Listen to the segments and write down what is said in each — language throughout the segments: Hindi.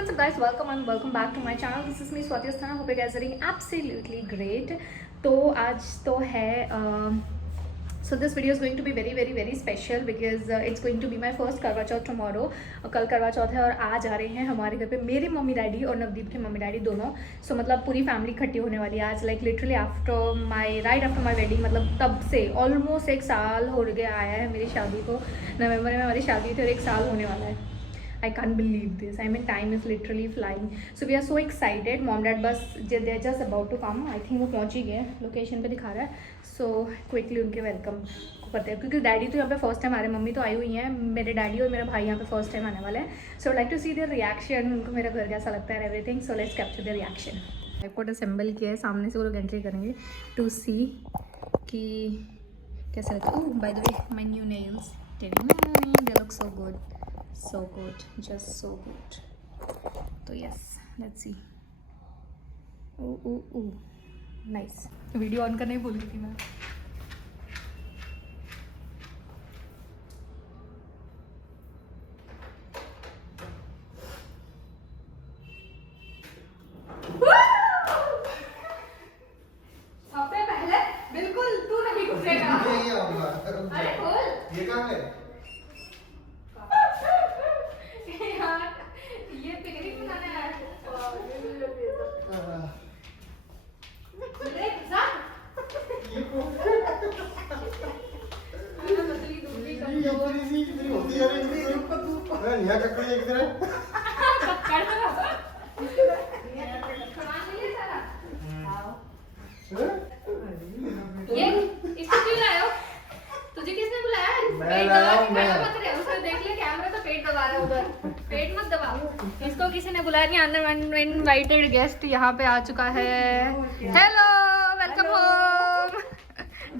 What's up guys, welcome and welcome back to my channel. This is me Swati Asthana. Hope you guys are doing absolutely great. तो आज तो है so this video is going to be very special because it's going to be my first करवा चौथ tomorrow. कल करवा चौथ है और आज आ रहे हैं हमारे घर पे मेरे मम्मी डैडी और नवदीप के मम्मी डैडी दोनों. So मतलब पूरी फैमिली इकट्ठी होने वाली है आज. Like literally right after my wedding, मतलब तब से almost 1 साल हो गया आया है मेरी शादी को. नवंबर में हमारी शादी थी और 1 साल होने वाला है. I can't believe this. I mean, time is literally flying. So we are so excited. Mom, dad, बस they are just about to come. I think वो पहुँच ही गए. लोकेशन पे दिखा रहा है. So quickly उनके वेलकम करते हैं क्योंकि डैडी तो यहाँ पे फर्स्ट टाइम आ रहे हैं, मम्मी तो आई हुई हैं. मेरे डैडी और मेरा भाई यहाँ पे फर्स्ट टाइम आने वाले हैं. So like to see their reaction. उनको मेरा घर कैसा लगता है everything. So let's capture their reaction. Tripod assemble किया है, सामने से वो लोग एंट्री करेंगे to see कि कैसा लगता है. Oh by the way, my new nails. They look so good. So good, just so good. So yes, let's see. Ooh, nice. Video on करने ही भूल गई थी मैं. सबसे पहले बिल्कुल तू नहीं घुसेगा. अरे खोल. ये कहाँ है? ये पिकनिक मनाने आया है. ये इसको क्यों लाए हो? तुझे किसने बुलाया? पेट दबा के खड़ा मत रहे. उसने देख लिया कैमरा तो पेट दबा रहा है उधर. पेट मत दबा. इसको किसी ने बुलाया नहीं. अंदर इनवाइटेड गेस्ट यहाँ पे आ चुका है. Hello, welcome home.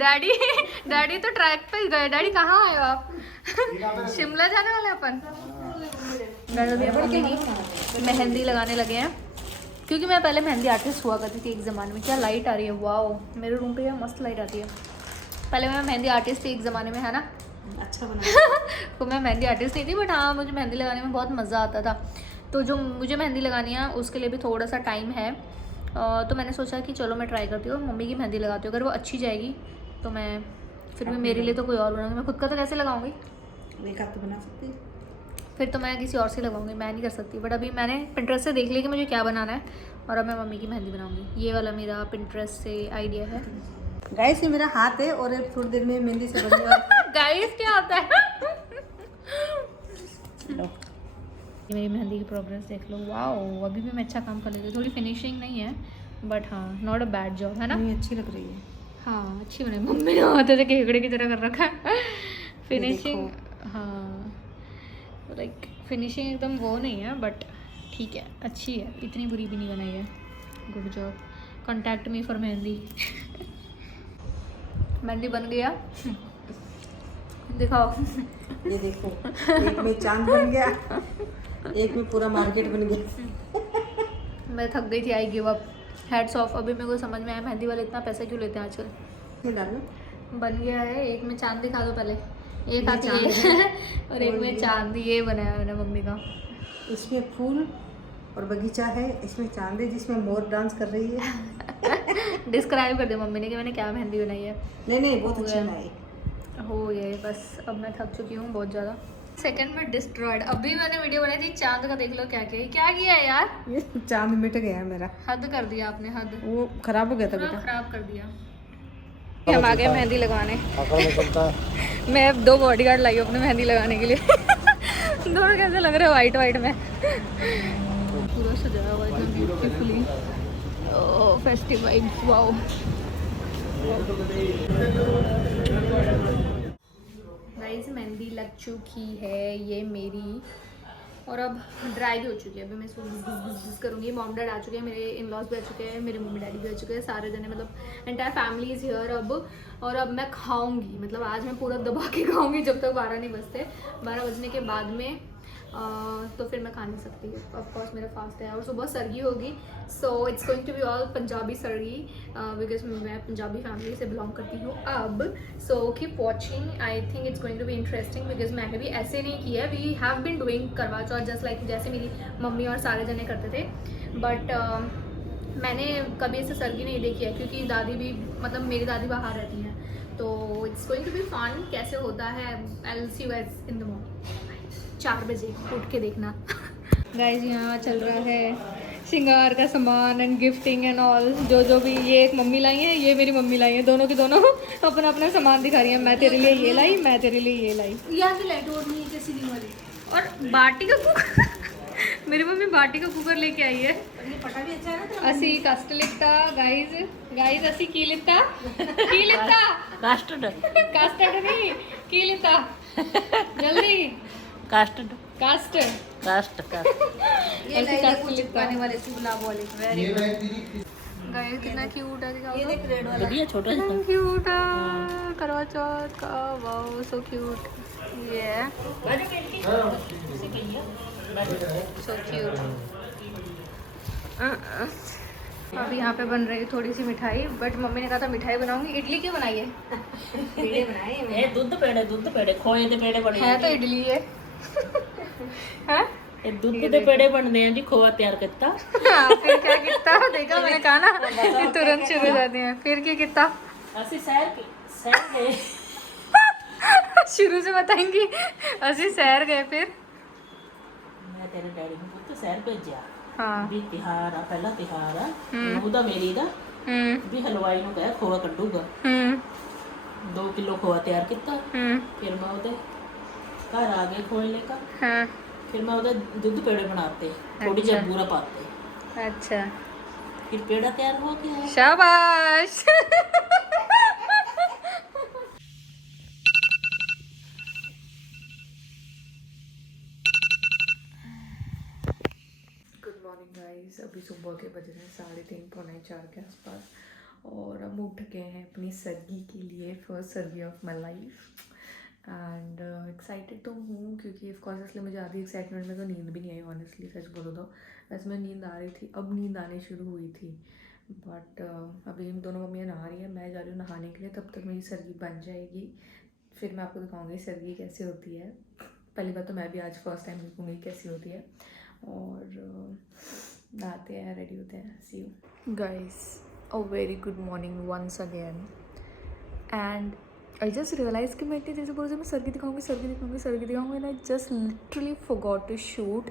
डैडी तो ट्रैक पे गए. डैडी कहाँ आए हो आप? शिमला जाने वाले अपन. मेहंदी लगाने लगे हैं क्योंकि मैं पहले मेहंदी आर्टिस्ट हुआ करती थी एक ज़माने में. क्या लाइट आ रही है, वाओ. मेरे रूम पे मस्त लाइट आती है. पहले मैं मेहंदी आर्टिस्ट थी एक ज़माने में, है ना. अच्छा बना. तो मैं मेहंदी आर्टिस्ट नहीं थी बट हाँ मुझे मेहंदी लगाने में बहुत मज़ा आता था. तो जो मुझे मेहंदी लगानी है उसके लिए भी थोड़ा सा टाइम है. तो मैंने सोचा कि चलो मैं ट्राई करती हूँ, मम्मी की मेहंदी लगाती हूँ. अगर वो अच्छी जाएगी तो मैं फिर भी मेरे लिए तो कोई और बनाऊँगी. मैं खुद का तो कैसे लगाऊँगी? मेकअप तो बना सकती. फिर तो मैं किसी और से लगाऊंगी, मैं नहीं कर सकती. बट अभी मैंने पिंटरेस्ट से देख लिया कि मुझे क्या बनाना है और अब मैं मम्मी की मेहंदी बनाऊंगी. ये वाला मेरा पिंटरेस्ट से आइडिया है. गाइस ये मेरा हाथ है और थोड़ी देर में मेहंदी से बनने वाला. गाइस क्या होता है? ये मेरी मेहंदी की प्रोग्रेस देख लो. वाओ, अभी भी मैं अच्छा काम कर लेती हूँ. थोड़ी फिनिशिंग नहीं है बट हाँ नॉट अ बैड जॉब, है ना. अच्छी लग रही है. हाँ अच्छी बनी. मम्मी ने हाथ से केकड़े की तरह कर रखा है. फिनिशिंग हाँ लाइक फिनिशिंग एकदम वो नहीं है बट ठीक है, अच्छी है. इतनी बुरी भी नहीं बनाई है. Good job. Contact me for mehndi. Mehndi बन गया. दिखाओ. ये देखो, एक में चांद बन गया, एक में पूरा मार्केट बन गया. मैं थक गई थी. I give up. Heads of. अभी मेरे को समझ में आया मेहंदी वाले इतना पैसा क्यों लेते हैं आजकल. बन गया है. एक में चांद दिखा दो पहले. एक हाथ ये और एक में चांद. ये बनाया मैंने मम्मी का. इसमें फूल और बगीचा है, इसमें चांद है जिसमें मोर डांस कर रही है. डिस्क्राइब कर दे मम्मी ने कि मैंने क्या मेहंदी बनाई है. नहीं बहुत अच्छी बनाई. हो गए बस. अब मैं थक चुकी हूँ बहुत ज़्यादा. सेकंड में डिस्ट्रॉयड. अभी मैंने वीडियो बनाई थी चांद का. देख लो क्या किया है यार. ये चांद मिट गया मेरा. हद कर दिया आपने. हद. वो खराब हो गया था बेटा. खराब कर दिया. हम आ गए मेहंदी लगाने. मैं 2 बॉडीगार्ड लाई हूँ अपने मेहंदी लगाने के लिए. दोनों कैसे लग रहे हैं वाइट में. पूरा सजाया हुआ है beautifully. Oh festive vibes. Wow. Guys mehndi लग चुकी है ये मेरी और अब ड्राई भी हो चुकी है. अभी मैं इसको घुस करूँगी. मॉम डैड आ चुके हैं, मेरे इन लॉज भी आ चुके हैं, मेरे मम्मी डैडी भी आ चुके हैं. सारे जने मतलब एंटायर फैमिली इज़ हियर अब. और अब मैं खाऊंगी. मतलब आज मैं पूरा दबा के खाऊंगी जब तक 12 नहीं बजते. 12 बजने के बाद में तो फिर मैं खा नहीं सकती, ऑफकोर्स मेरा फास्ट है। और सुबह सरगी होगी, so it's going to be all Punjabi sargi because मैं पंजाबी फैमिली से बिलोंग करती हूँ अब। So keep watching, I think it's going to be interesting because मैंने भी ऐसे नहीं किया, वी हैव बिन डूइंग करवा चौथ जस्ट लाइक जैसे मेरी मम्मी और सारे जने करते थे, बट मैंने कभी ऐसे सरगी नहीं देखी है क्योंकि दादी भी, मतलब मेरी दादी बाहर रहती हैं, तो it's going to be fun. कैसे होता है I will see you guys in the morning 4 बजे उठ के देखना। गाइस यहाँ चल रहा है श्रृंगार का सामान एंड गिफ्टिंग एंड ऑल, जो भी। ये एक मम्मी लाई है, ये मेरी मम्मी लाई है, दोनों के दोनों अपना अपना सामान दिखा रही है। मैं तेरे लिए ये लाई, मैं तेरे लिए ये लाई। यहाँ की लाइट और नहीं है कैसी दिन वाली। और बाटी का कुकर मेरी मम्मी बाटी का कुकर लेके आई है। ये पटा भी अच्छा है ना। असी कस्ट लिखता गाइज असी की लिखता कास्टर्ड कास्टर्ड नहीं की लिखता जल्दी कास्टर्ड कास्ट कास्ट कास्ट ये ऐसे लाइट कास्ट को लिखता चिपकाने वाले से गुलाब वाले वेरी गाइस कितना क्यूट है, दिखाओ ये देख रेड वाला बढ़िया छोटा सा क्यूट है करवा चौथ का, वाओ सो क्यूट। ये है सो क्यूट। अब यहाँ पे बन रही थोड़ी सी मिठाई, बट मम्मी ने कहा था मिठाई बनाऊंगी, इडली क्यों बनाई है? पेड़े बनाए हैं। ए दूध पेड़े खोए दे पेड़े बने है तो इडली है हैं? ਇਹ ਦੁੱਧ ਦੇ ਪੇੜੇ ਬਣਦੇ ਆ ਜੀ ਖੋਆ ਤਿਆਰ ਕੀਤਾ हाँ, फिर क्या कितना देखा मैंने कहा ना कि तुरंत शुरू हो जाते हैं। फिर क्या कितना ਅਸੀਂ ਸੈਰ ਗਏ शुरू से बताएंगी। ਅਸੀਂ सैर गए फिर ਮੈਂ ਤੇਰੇ ਡੈਡੀ ਨੂੰ ਪੁੱਤ ਸੈਰ ਭੇਜਿਆ हाँ ਵੀ ਤਿਹਾਰ ਆ ਪਹਿਲਾ ਤਿਹਾਰ ਆ ਉਹਦਾ ਮੇਰੀ ਦਾ ਵੀ ਹਲਵਾਈ ਨੂੰ ਕਹਿ ਖੋਆ ਕੱਢੂਗਾ 2 ਕਿਲੋ ਖੋਆ ਤਿਆਰ ਕੀਤਾ ਫਿਰ ਮੈਂ ਉਹਦੇ ਘਰ ਆ ਗਏ ਖੋਏ ਲੈ ਕੇ हाँ फिर मैं उधर दूध पेड़े बनाते थोड़ी अच्छा। जब बूरा पाते अच्छा फिर पेड़ा तैयार हो गया शाबाश गुड मॉर्निंग गाइस, अभी सुबह के बज रहे हैं 3:30 पौने 4 के आसपास, और हम उठ गए हैं अपनी सरगी के लिए, first sargi of my life. And excited तो हूँ क्योंकि ऑफकोर्स इसलिए मुझे आधी एक्साइटमेंट में तो नींद भी नहीं आई, ऑनेस्टली सच बोलो तो। वैसे मैं नींद आ रही थी, अब नींद आने शुरू हुई थी, बट अभी हम दोनों मम्मियाँ नहा रही हैं, मैं जा रही हूँ नहाने के लिए, तब तक मेरी सरगी बन जाएगी। फिर मैं आपको दिखाऊंगी सरगी कैसे होती है। पहली बात तो मैं भी आज फर्स्ट टाइम देखूँगी कैसी होती है, और नहाते हैं, रेडी होते हैं। See you guys, a very good morning once again. And I just realise कि मैं इतनी देर से बोल रही मैं सरगी दिखाऊंगी and I just literally forgot to shoot,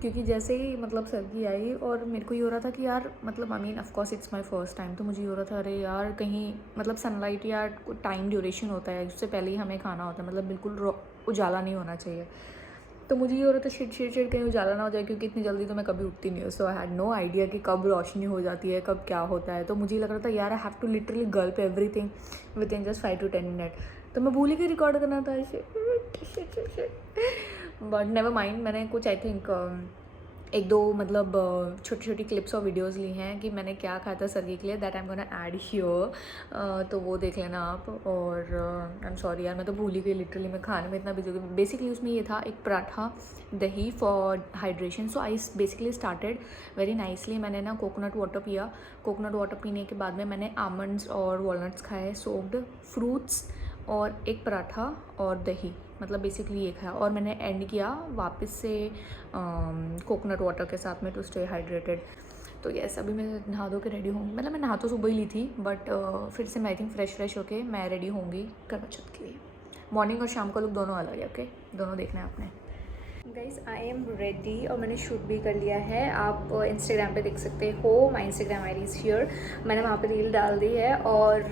क्योंकि जैसे ही मतलब सरगी आई और मेरे को ये हो रहा था कि यार मतलब I mean of course it's my first time, तो मुझे ये हो रहा था अरे यार कहीं मतलब सनलाइट या टाइम ड्यूरेशन होता है, उससे पहले ही हमें खाना होता है, मतलब बिल्कुल उजाला नहीं होना चाहिए। तो मुझे ये हो रहा था शिट कहीं उजाला ना हो जाए, क्योंकि इतनी जल्दी तो मैं कभी उठती नहीं हूँ। सो आई हैड नो आइडिया कि कब रोशनी हो जाती है, कब क्या होता है। तो मुझे लग रहा था यार I have to literally gulp everything within just 5 to 10 minute. तो मैं भूल ही गई रिकॉर्ड करना था ऐसे, बट नेवर माइंड। मैंने कुछ आई थिंक 1-2 मतलब छोटी क्लिप्स और वीडियोज़ ली हैं कि मैंने क्या खाया था सरगी के लिए, that I am gonna add here, तो वो देख लेना आप। और आई एम सॉरी यार, मैं तो भूल ही गई लिटरली, मैं खाने में इतना बिजी हो गई। बेसिकली उसमें ये था एक पराठा दही for hydration. So I basically started very nicely. मैंने ना कोकोनट वाटर पिया, कोकोनट वाटर पीने के बाद में मैंने आमंड्स और वॉलनट्स खाए, सोक्ड फ्रूट्स और एक पराठा और दही, मतलब बेसिकली ये खाया। और मैंने एंड किया वापस से कोकोनट वाटर के साथ में टू स्टे हाइड्रेटेड। तो यस, अभी मैं नहा धो के रेडी हूँ, मतलब मैं नहा तो सुबह ही ली थी, बट फिर से मैं आई थिंक फ्रेश होके मैं रेडी होंगी करवा चौथ के लिए। मॉर्निंग और शाम का लुक दोनों अलग है, ओके, दोनों देखना है आपने। गाइस आई एम रेडी और मैंने शूट भी कर लिया है, आप इंस्टाग्राम पे देख सकते हो, my Instagram I D is here, मैंने वहाँ पे रील डाल दी है। और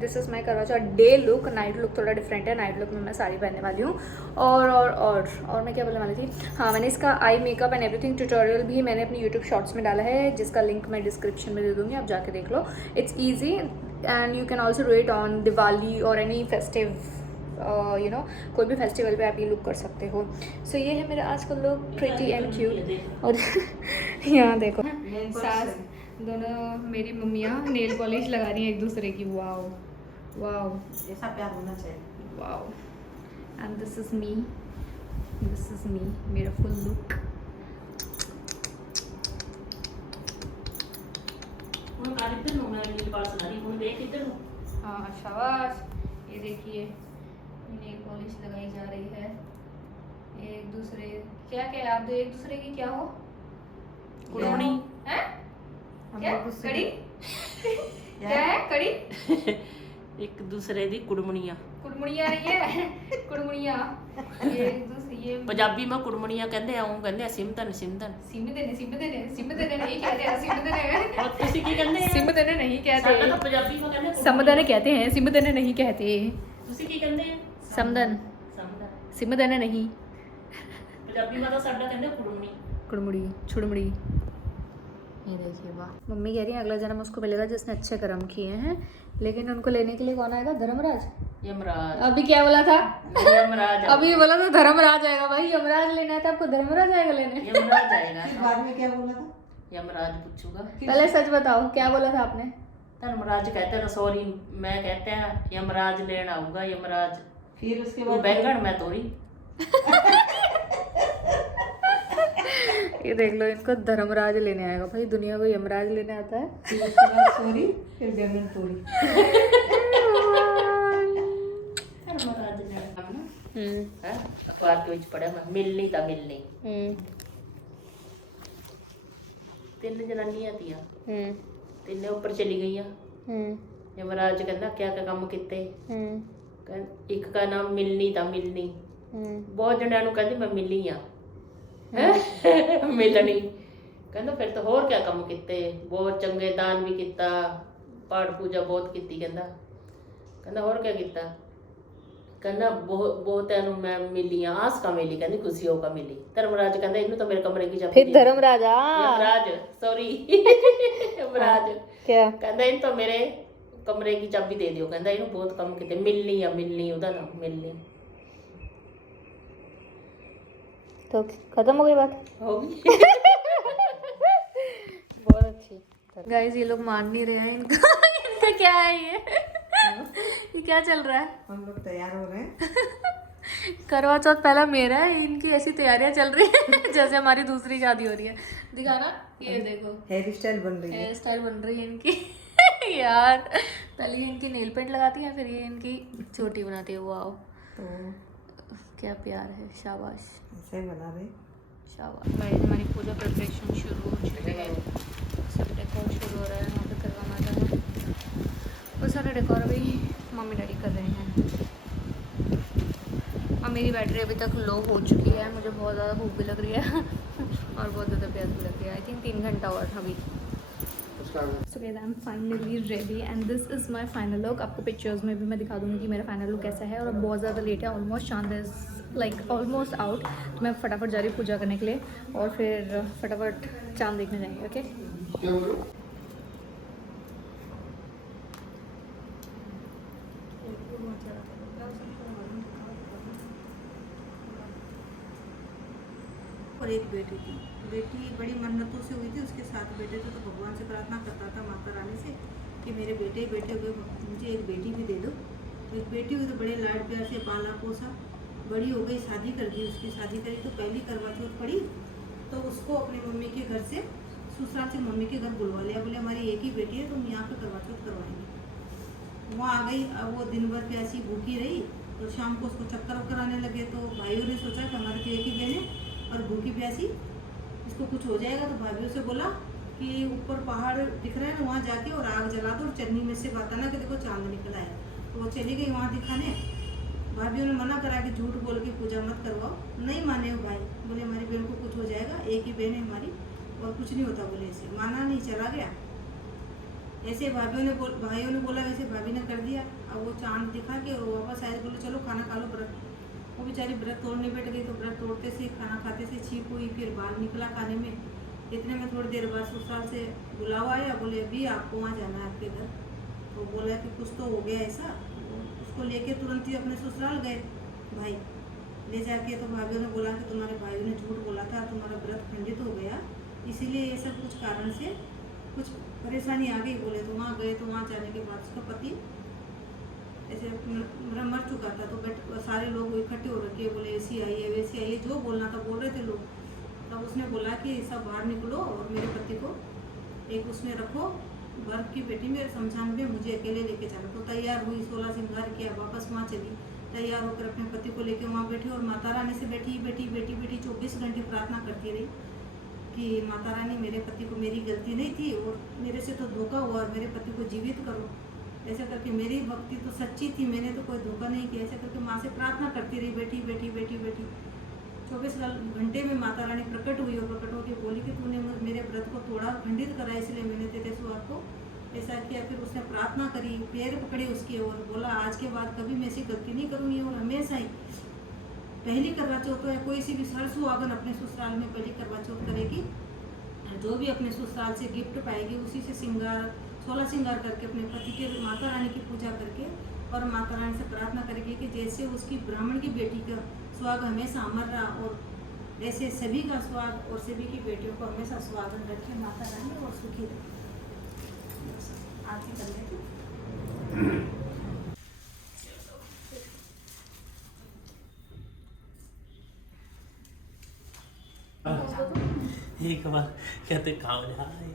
दिस इज़ माई करवा चौथ डे लुक। नाइट लुक थोड़ा डिफरेंट है, नाइट लुक में मैं साड़ी पहनने वाली हूँ। और मैं क्या बोलने वाली थी, हाँ, मैंने इसका eye makeup and everything tutorial भी मैंने अपनी यूट्यूब शॉर्ट्स में डाला है, जिसका लिंक मैं डिस्क्रिप्शन में दे दूँगी, आप जाके देख लो। It's easy and you can also do it on Diwali और एनी फेस्टिव, यू नो, कोई भी फेस्टिवल पे आप ये लुक कर सकते हो। सो ये है मेरा आज का लुक, प्रिटी एंड क्यूट। और यहाँ देखो सास दोनों मेरी मम्मियाँ नेल पॉलिश लगा रही हैं एक दूसरे की। वाओ वाओ, ऐसा प्यार होना चाहिए। Wow. And this is me this is me, मेरा फुल लुक। ਹੁਣ ਕਰ ਇੱਧਰ ਨੂੰ, ਮੈਂ ਨੀਲ ਪਾਲਸ ਲਾ ਰਹੀ, ਹੁਣ ਦੇਖ ਇੱਧਰ ਨੂੰ। हाँ शाबाश। ये देखिए नेल पॉलिश लगाई जा रही है। एक दूसरे क्या क्या आप दो एक दूसरे की क्या हो? कुड़मुड़ी। हैं? हम क्या? लोग उससे- कड़ी? क्या है कड़ी? ਇੱਕ ਦੂਸਰੇ ਦੀ ਕੁੜਮਣੀਆਂ। कुड़मुड़िया नहीं है, कुड़मुड़िया। ये दूसरी ये ਪੰਜਾਬੀ में ਕੁੜਮਣੀਆਂ ਕਹਿੰਦੇ ਆ, ਉਹ ਕਹਿੰਦੇ ਆ ਸਿਮਦਨ ਸਿਮਦਨ। सिमदने नहीं कहते हैं, सिमदने। और ਤੁਸੀਂ ਕੀ ਕਹਿੰਦੇ ਆ? सिमदने नहीं ਸਾਡਾ ਤਾਂ कहते। ਪੰਜਾਬੀ में ਕਹਿੰਦੇ समदन कहते हैं, सिमदने नहीं कहते। ਤੁਸੀਂ ਕੀ ਕਹਿੰਦੇ ਆ? समदन, ਸਮਦਨ। सिमदने नहीं। ਪੰਜਾਬੀ में ਤਾਂ ਸਾਡਾ ਕਹਿੰਦੇ ਕੁੜਮਣੀ। कुड़मुड़ी छुड़मुड़ी। ये देखिए वाह। मम्मी कह रही है अगला जन्म उसको मिलेगा जिसने अच्छे कर्म किए हैं, लेकिन उनको लेने के लिए कौन आएगा? धर्मराज। यमराज। अभी क्या बोला था? यमराज। अभी बोला था धर्मराज आएगा। भाई यमराज लेना है तो आपको धर्मराज आएगा लेने। यमराज आएगा। फिर बाद में क्या बोला था? यमराज पूछूंगा। पहले सच बताओ क्या बोला था आपने? धर्मराज कहते हैं सॉरी, मैं कहते हैं यमराज लेने आऊंगा। यमराज फिर उसके तू बाद बैंगन मैं तोरी। ये देख लो, इनको धर्मराज लेने आएगा। भाई दुनिया को यमराज लेने आता है। फिर उसके बाद सॉरी, फिर बैंगन तोड़ी। धर्मराज लेने आना है। अखबार के विच पढ़िया मैं, मिलनी ता मिलनी। तीन जनानियां थियां, तीने ऊपर चली गईयां। यमराज कहंदा क्या क्या काम किते? एक का नाम मिलनी ता मिलनी। बहुत जणियां नूं कहंदी मैं मिली आ। मिलनी कहंदा फिर तो होर क्या काम किते? बहुत चंगे दान भी किता, पाठ पूजा बहुत कीती। कहंदा होर क्या किता? कहंदा बहुतिਆਂ ਨੂੰ मैं मिली आ। आस का मिली, कहंदी खुशी होगा मिली। धर्मराज कहंदा इन्हू तो मेरे कमरे की चाबी फिर धर्मराज यमराज सॉरी यमराज क्या? कहंदा इन तो मेरे कमरे की चाबी दे दियो। कहंदा इन्हू बहुत काम किते। मिलनी आ, मिलनी ਉਹਦਾ ਨਾਮ मिलनी। तो खत्म हो गई बात? हो गई। बहुत अच्छी। गाइस ये लोग मान नहीं रहे हैं इनका। इनका क्या है ये क्या चल रहा है? हम लोग तैयार हो रहे हैं। करवा चौथ पहला मेरा है, इनकी ऐसी तैयारियां चल रही है जैसे हमारी दूसरी शादी हो रही है। दिखाना, ये देखो हेयर स्टाइल बन रही है। हेयर स्टाइल बन रही है इनकी। यार पहले ये इनकी नेल पेंट लगाती है, फिर ये इनकी चोटी बनाती है। वाओ, तो क्या प्यार है। शाबाश ऐसे ही बना रहे। शाबाश। गाइस हमारी पूजा प्रिपरेशन शुरू हो चुकी है। सब डेकोर शुरू हो रहा है वहाँ पे करवा माता का। वो सारे डेकोर अभी मम्मी डैडी कर रहे हैं। और मेरी बैटरी अभी तक लो हो चुकी है। मुझे बहुत ज़्यादा भूख भी लग रही है और बहुत ज़्यादा प्यास भी लग रही है। आई थिंक 3 घंटा और अभी। So guys I am finally ready and this is my final look. आपको पिक्चर्स में भी मैं दिखा दूँगी कि मेरा फाइनल लुक कैसा है। और अब बहुत ज़्यादा लेट है, ऑलमोस्ट चांद इज़ लाइक ऑलमोस्ट आउट। तो मैं फटाफट जा रही हूँ पूजा करने के लिए और फिर फटाफट चांद देखने जाएंगे। ओके और एक बेटी थी। बेटी बड़ी मन्नतों से हुई थी, उसके 7 बेटे थे। तो भगवान से प्रार्थना करता था माता रानी से कि मेरे बेटे ही बेटे हुए, मुझे एक बेटी भी दे दो। एक बेटी हुई तो बड़े लाड प्यार से पाला पोसा, बड़ी हो गई, शादी कर दी। उसकी शादी करी तो पहली करवा चौथ पड़ी तो उसको अपनी मम्मी के घर से, ससुराल से मम्मी के घर बुलवा लिया। बोले हमारी एक ही बेटी है, तुम यहाँ पे करवा चौथ करवाएंगे। वहाँ आ गई। अब वो दिन भर ऐसी भूखी रही तो शाम को उसको चक्कर वक्कर आने लगे। तो भाइयों ने सोचा कि हमारे तो एक ही बहन है और भूखी प्यासी, इसको कुछ हो जाएगा। तो भाइयों से बोला कि ऊपर पहाड़ दिख रहा है ना, वहाँ जाके और आग जला दो और चन्नी में से बताना कि देखो चांद निकला है। तो वो चली गई वहाँ दिखाने। भाभियों ने मना करा कि झूठ बोल के पूजा मत करवाओ। नहीं माने वो भाई, बोले हमारी बहन को कुछ हो जाएगा, एक ही बहन है हमारी और कुछ नहीं होता। बोले ऐसे माना नहीं, चला गया। ऐसे भाइयों ने बोला, वैसे भाभी ने कर दिया। अब वो चांद दिखा के और वापस आए। बोले चलो खाना खा लो। व्रत, वो बेचारी व्रत तोड़ने बैठ गई। तो व्रत तोड़ते से खाना खाते से छींक हुई, फिर बाहर निकला खाने में। इतने में थोड़ी देर बाद ससुराल से बुलावा आया। बोले अभी आपको वहाँ जाना है आपके घर। तो बोला कि कुछ तो हो गया ऐसा। उसको लेके तुरंत ही अपने ससुराल गए भाई। ले जाके तो भाभियों ने बोला कि तुम्हारे भाइयों ने झूठ बोला था, तुम्हारा व्रत खंडित हो गया, इसीलिए ये सब कुछ कारण से कुछ परेशानी आ गई। बोले तो वहाँ गए। तो वहाँ जाने के बाद उसका पति ऐसे मर चुका था। तो सारे लोग इकट्ठे हो रखे, बोले ऐसी आई है वैसी आई है, जो बोलना था बोल रहे थे लोग। तब उसने बोला कि सब बाहर निकलो और मेरे पति को एक उसमें रखो, बर्फ की पेटी में शमशान में मुझे अकेले लेके चलो। तो तैयार हुई, 16 श्रृंगार किया, वापस वहाँ चली, तैयार होकर अपने पति को लेके वहाँ बैठी और माता रानी से बैठी 24 घंटे प्रार्थना करती रही कि माता रानी मेरे पति को, मेरी गलती नहीं थी और मेरे से तो धोखा हुआ और मेरे पति को जीवित करो। ऐसा करके मेरी भक्ति तो सच्ची थी, मैंने तो कोई धोखा नहीं किया। ऐसा करके माँ से प्रार्थना करती रही, बैठी 24 घंटे में माता रानी प्रकट हुई और प्रकट होकर बोली कि तूने मेरे व्रत को तोड़ा, खंडित करा, इसलिए मैंने तेरे स्वाद को ऐसा किया। फिर उसने प्रार्थना करी, पैर पकड़े उसके और बोला आज के बाद कभी मैं ऐसी गलती नहीं करूँगी और हमेशा ही पहली करवा चौथ है, कोई सी भी सर सुहागन अपने ससुराल में पहली करवा चौथ करेगी, जो भी अपने ससुराल से गिफ्ट पाएगी उसी से 16 श्रृंगार करके अपने पति के माता रानी की पूजा करके और माता रानी से प्रार्थना करेगी कि जैसे उसकी ब्राह्मण की बेटी का सुहाग हमेशा अमर रहा और ऐसे सभी का सुहाग और सभी की बेटियों को हमेशा सुहागन रखे माता रानी और सुखी रखे। आरती कर लेती। एक बार कहते काम जाए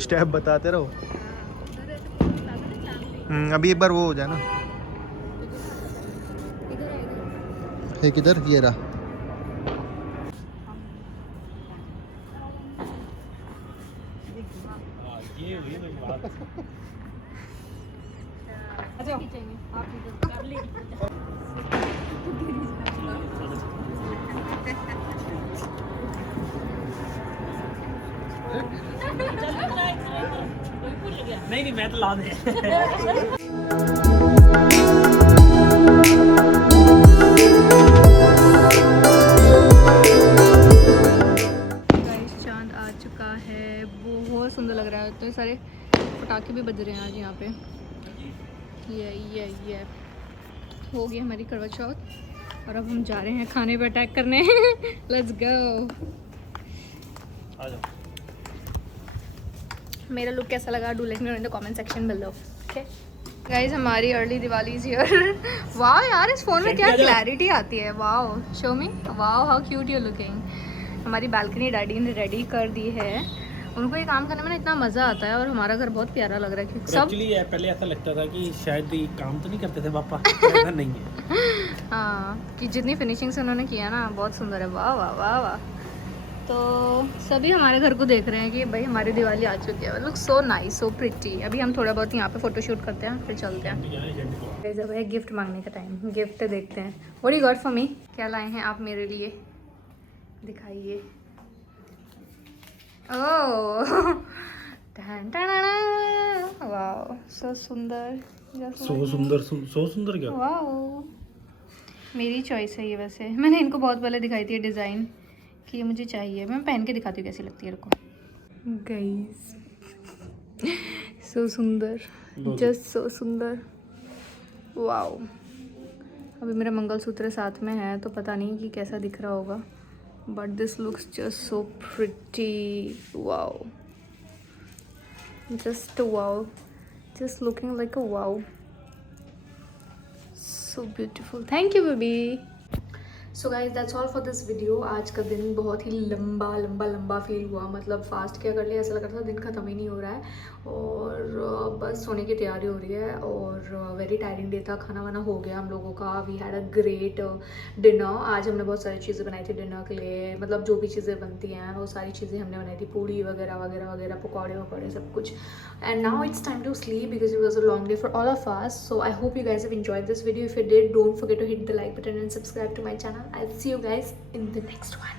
स्टेप बताते रहो। अभी एक बार वो हो जाए ना। एक इधर ये रहा। ये हुई कोई बात। नहीं मैं तो ला दे। चांद आ चुका है, बहुत सुंदर लग रहा है। तो ये सारे पटाखे भी बज रहे हैं आज यहाँ पे। ये हो गई हमारी करवा चौथ और अब हम जा रहे हैं खाने पे अटैक करने। Let's go. आ जाओ। मेरा लुक कैसा लगा do let me know in the comment section below. Okay guys, हमारी अर्ली दिवाली इज हियर। वाह यार, इस फोन में क्या क्लैरिटी आती है। Wow, show me. Wow, how cute you looking. हमारी बालकनी डैडी ने रेडी कर दी है। उनको ये काम करने में ना इतना मज़ा आता है और हमारा घर बहुत प्यारा लग रहा है क्योंकि सब एक्चुअली पहले ऐसा लगता था कि शायद ये काम तो नहीं करते थे पापा। ऐसा नहीं है। हाँ, कि जितनी फिनिशिंग से उन्होंने किया ना बहुत सुंदर है। वाह वाह वाह वाह। तो सभी हमारे घर को देख रहे हैं कि भाई हमारी दिवाली आ चुकी है। Look so nice, so pretty. अभी हम थोड़ा बहुत यहाँ पे फोटोशूट करते हैं फिर चलते हैं। जब है गिफ्ट मांगने का टाइम, गिफ्ट देखते हैं। What you got for me? क्या लाए हैं आप मेरे लिए, दिखाइए। ओह वाओ, सो सुंदर। सो सुंदर क्या? वाओ, मेरी चॉइस है ये। वैसे मैंने इनको बहुत पहले दिखाई थी डिज़ाइन कि ये मुझे चाहिए। मैं पहन के दिखाती हूँ कैसी लगती है इनको। गाइस, सो सुंदर, जस्ट सो सुंदर। वाओ। अभी मेरा मंगलसूत्र साथ में है तो पता नहीं कि कैसा दिख रहा होगा, but this looks just so pretty. Wow, just wow, just looking like a wow, so beautiful. Thank you baby. So guys that's all for this video. आज का दिन बहुत ही लंबा फील हुआ। मतलब फास्ट क्या कर लिया, ऐसा लग रहा था दिन ख़त्म ही नहीं हो रहा है और बस सोने की तैयारी हो रही है। और वेरी टायरिंग डे था। खाना वाना हो गया हम लोगों का। We had a great dinner. आज हमने बहुत सारी चीज़ें बनाई थी डिनर के लिए। मतलब जो भी चीज़ें बनती हैं वो सारी चीज़ें हमने बनाई थी। पूड़ी वगैरह वगैरह वगैरह, पकौड़े वकौड़े सब कुछ। And now it's time to sleep because it was a long day for all of us. So I hope you guys have enjoyed this video. If you did, don't forget to hit the like button and subscribe to my channel. I'll see you guys in the next one.